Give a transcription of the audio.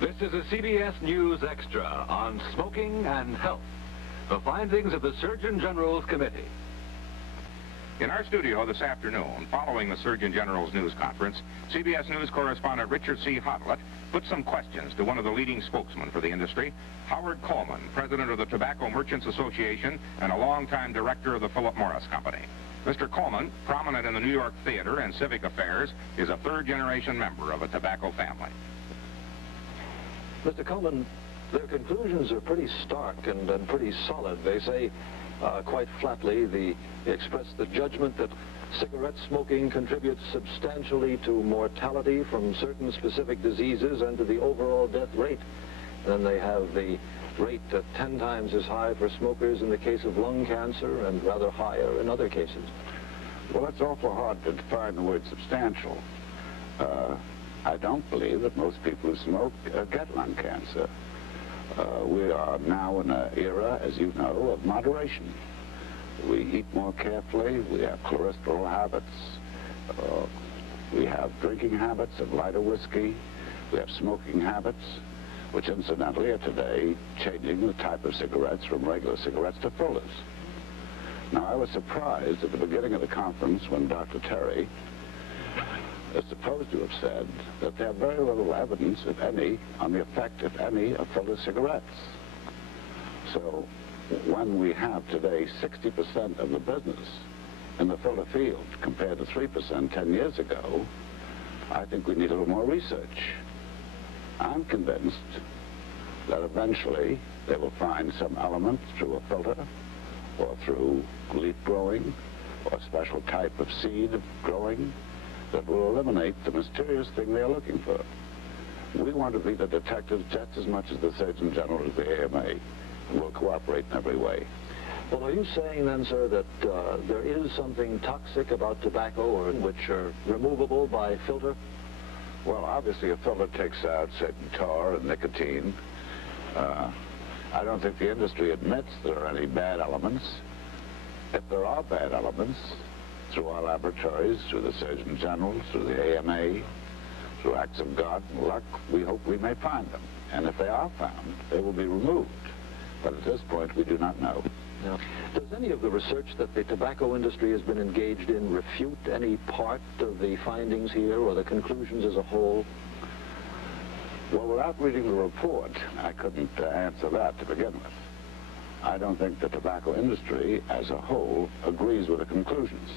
This is a CBS News Extra on smoking and health. The findings of the Surgeon General's Committee. In our studio this afternoon, following the Surgeon General's news conference, CBS News correspondent Richard C. Hotlett put some questions to one of the leading spokesmen for the industry, Howard Cullman, president of the Tobacco Merchants Association and a longtime director of the Philip Morris Company. Mr. Cullman, prominent in the New York theater and civic affairs, is a third-generation member of a tobacco family. Mr. Cullman, their conclusions are pretty stark and pretty solid. They say, quite flatly, they express the judgment that cigarette smoking contributes substantially to mortality from certain specific diseases and to the overall death rate. Then they have the rate 10 times as high for smokers in the case of lung cancer and rather higher in other cases. Well, it's awful hard to define the word substantial. I don't believe that most people who smoke get lung cancer. We are now in an era, as you know, of moderation. We eat more carefully, we have cholesterol habits, we have drinking habits of lighter whiskey, we have smoking habits, which incidentally are today changing the type of cigarettes from regular cigarettes to fullers. Now, I was surprised at the beginning of the conference when Dr. Terry is supposed to have said that there are very little evidence, if any, on the effect, if any, of fuller cigarettes. So when we have today 60% of the business in the fuller field compared to 3% 10 years ago, I think we need a little more research. I'm convinced that eventually they will find some element through a filter or through leaf growing or a special type of seed growing that will eliminate the mysterious thing they're looking for. We want to be the detectives just as much as the Surgeon General is the AMA. We'll cooperate in every way. Well, are you saying then, sir, that there is something toxic about tobacco or which are removable by filter? Well, obviously a filter takes out certain tar and nicotine. I don't think the industry admits there are any bad elements. If there are bad elements, through our laboratories, through the Surgeon General, through the AMA, through acts of God and luck, we hope we may find them. And if they are found, they will be removed. But at this point, we do not know. Now, does any of the research that the tobacco industry has been engaged in refute any part of the findings here or the conclusions as a whole? Well, without reading the report, I couldn't answer that to begin with. I don't think the tobacco industry as a whole agrees with the conclusions.